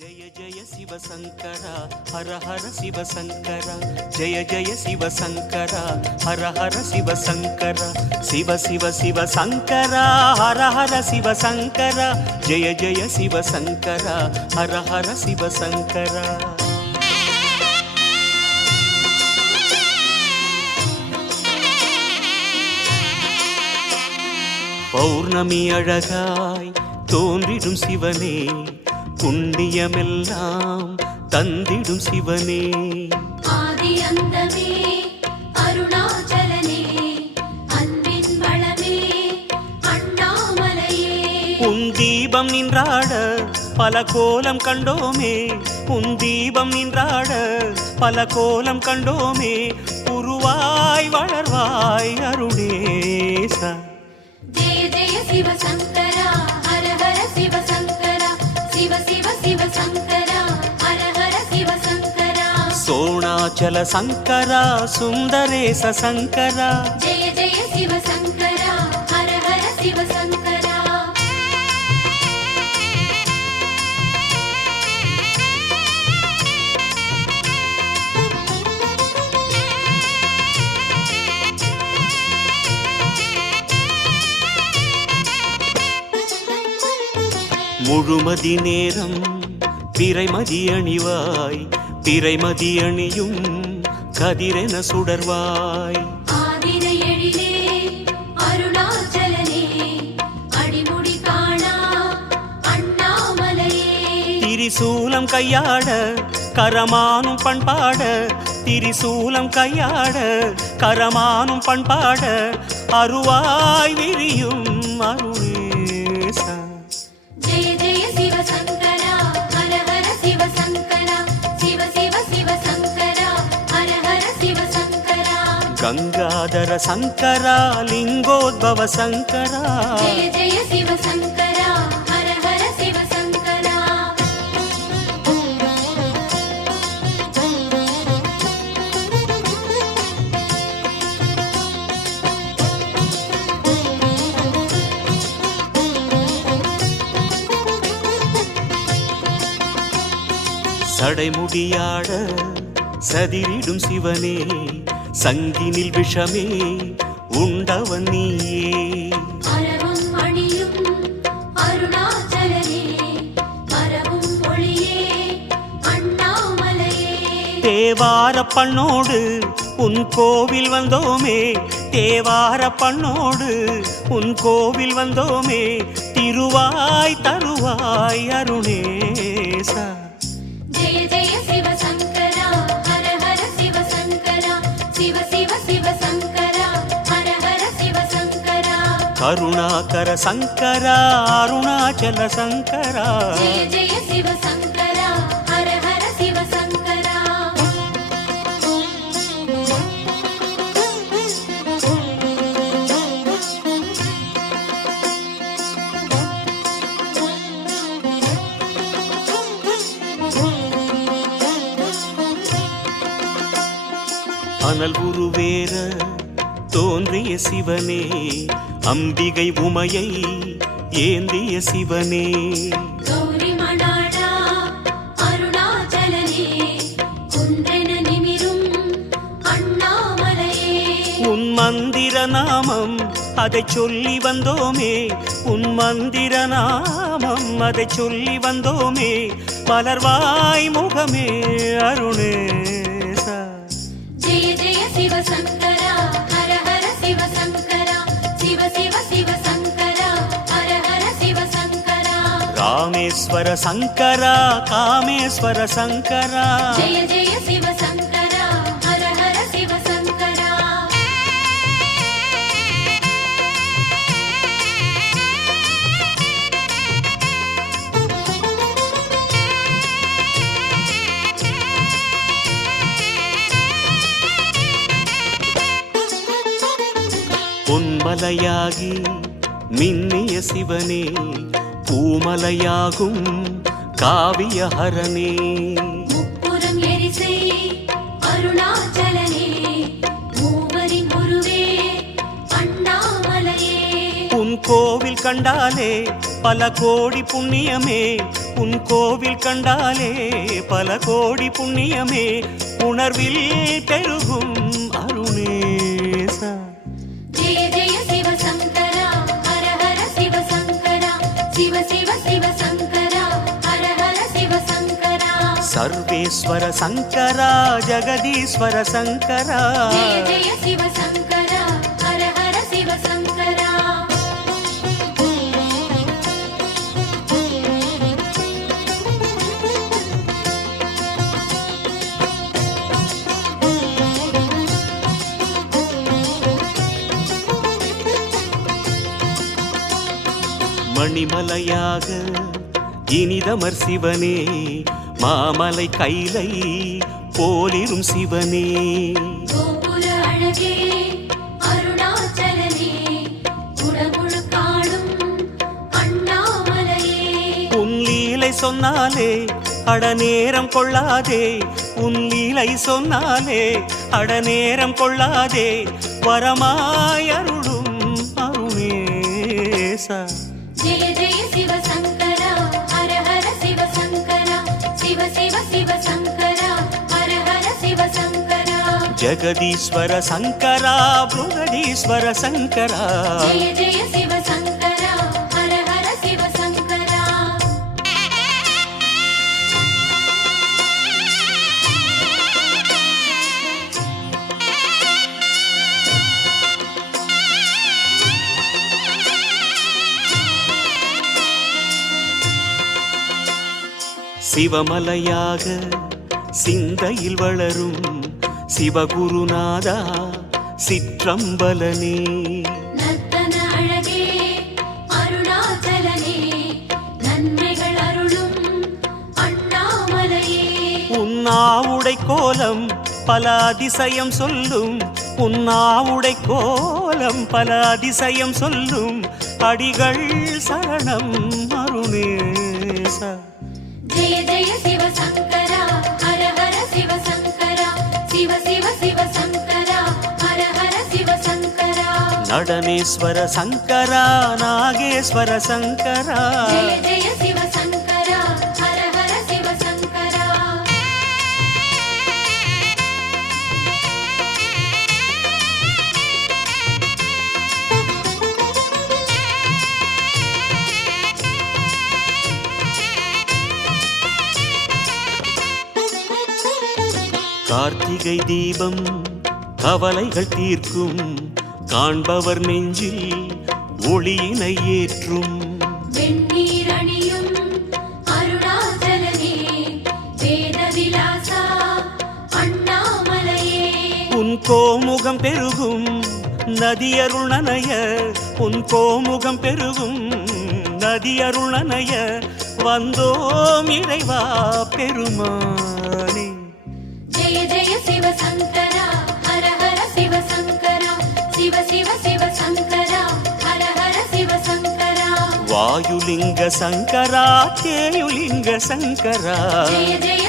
जय जय शिव शंकर हर हर शिव शंकर जय जय शिव शंकर हर हर शिव शंकर शिव शिव शिव शंकर हर हर शिव शंकर जय जय शिव शंकर हर हर शिव शंकर பௌர்ணமி அழகாய் தோன்றிடும் சிவனே புண்ணியமெல்லாம் தந்திடும் சிவனே ஆதி அந்தமே அருணாச்சலனே அன்பின் வளமே அண்ணாமலையே உன் தீபம் நின்றாட பல கோலம் கண்டோமே உன் தீபம் நின்றாட பல கோலம் கண்டோமே உருவாய் வளர்வாய் அருணேசா जय जय शिव शंकरा हर हर शिव शंकरा शिव शिव शिव शंकरा हर हर शिव शंकरा सोणाचल शंकरा सुंदरेश शंकरा जय जय शिव शंकरा हर हर शिव शंकरा முழுமதி நேரம் பிறைமதி அணிவாய் பிறைமதி அணியும் கதிரென சுடர்வாய் ஆதிரை எழிலே அருணாச்சலனே அடிமுடி காணா அண்ணாமலையே திரிசூலம் கையாட கரமானும் பண்பாட திரிசூலம் கையாட கரமானும் பண்பாட அருவாய் விரியும் அருணேசா जय जय शिव शंकरा हर हर शिव शंकरा शिव शिव शिव शंकरा हर हर शिव शंकरा गंगाधर शंकरा लिंगोद्भव शंकरा जय जय शिव शंकरा हर हर शिव शंकरा சடைமுடியாட சதிரிடும் சிவனே சங்கினில் விஷமே உண்டவன் நீயே அரவும் மணியும் அருணாச்சலனே மரவும் ஒளியே அண்ணாமலையே தேவார பண்ணோடு உன் கோவில் வந்தோமே தேவார பண்ணோடு உன் கோவில் வந்தோமே திருவாய் தருவாய் அருணேசா जय जय शिव शंकरा हर हर शिव शंकरा शिव शिव शिव शंकरा हर हर शिव शंकरा கருணாகர சங்கரா அருணாச்சல சங்கரா जय जय शिव शंकरा हर हर शिव शंकरा அனல் உருவேற தோன்றிய சிவனே அம்பிகை உமையை ஏந்திய சிவனே गौरी मणाडा अरुणाचलने कुंद्रेन निमिरुम अण्णामलये உன் மந்திர நாமம் அதை சொல்லி வந்தோமே உன் மந்திர நாமம் அதை சொல்லி வந்தோமே மலர்வாய் முகமே அருணேசா जय जय शिव शंकरा हर हर शिव शंकरा शिव शिव शिव शंकरा हर हर शिव शंकरा ராமேஸ்வர சங்கரா காமேஸ்வர சங்கரா जय जय शिव शंकरा हर हर शिव शंकरा பொன்மலையாகி மின்னிய சிவனே பூமலையாகும் காவியஹரனே முப்புறம் எரிசை அருணாச்சலனே மூவரின் குருவே அண்ணாமலையே உன் கோவில் கண்டாலே பல கோடி புண்ணியமே உன் கோவில் கண்டாலே பல கோடி புண்ணியமே உணர்வில் பெருகும் அருணேசா. ஜெய ஜெய சிவசங்கரா ஹர ஹர சிவசங்கரா சிவ சிவ சிவசங்கரா ஹர ஹர சிவசங்கரா. சர்வேஸ்வர சங்கரா ஜெகதீஸ்வர சங்கரா. ஜெய ஜெய சிவசங்கரா ஹர ஹர சிவசங்கரா. மணிமலையாக இனிதமர் சிவனே மாமலை கைலை போலிரும் சிவனே. கோபுர அழகே அருணாச்சலனே குடமுழு காணும் அண்ணாமலையே. உன் லீலை சொன்னாலே அடநேரம் கொள்ளாதே, உன் லீலை சொன்னாலே அடநேரம் கொள்ளாதே, வரமாயருளும் அருணேசா. ஜெய ஜெய சிவசங்கரா ஹர ஹர சிவசங்கரா சிவ சிவ சிவசங்கரா ஹர ஹர சிவசங்கரா. ஜெகதீஸ்வர சங்கரா புருகதீஸ்வர சங்கரா. ஜெய ஜெய சிவசங்கரா ஹர ஹர சிவசங்கரா. சிவமலையாக சிந்தையில் வளரும் சிவகுருநாதா சிற்றம்பலனே. நர்த்தன அழகே அருணாச்சலனே நன்மைகள் அருளும் அண்ணாமலையே. உன்னாவுடை கோலம் பல அதிசயம் சொல்லும், உன்னாவுடை கோலம் பல அதிசயம் சொல்லும், அடிகள் சரணம் அருணேசா. ஜெய ஜெய சிவசங்கரா ஹர ஹர சிவசங்கரா சிவ சிவ சிவசங்கரா ஹர ஹர சிவசங்கரா. நடனேஸ்வர சங்கரா நாகேஸ்வர சங்கரா. ஜெய ஜெய சிவசங்கரா ஹர ஹர சிவசங்கரா. கார்த்திகை தீபம் கவலைகள் தீர்க்கும், காண்பவர் நெஞ்சில் ஒளியினை ஏற்றும். வெண்ணீர் அணியும் அருணாச்சலனே வேத விலாசா அண்ணாமலையே. உன் கோமுகம் பெருகும் நதியருள் நனைய, உன் கோமுகம் பெருகும் நதியருள் நனைய, வந்தோம் இறைவா பெருமானே. ஜெய ஜெய சிவசங்கரா ஹர ஹர சிவசங்கரா சிவ சிவ சிவசங்கரா ஹர ஹர சிவசங்கரா. வாயுலிங்க சங்கரா கேயுலிங்க சங்கரா. ஜெய ஜெய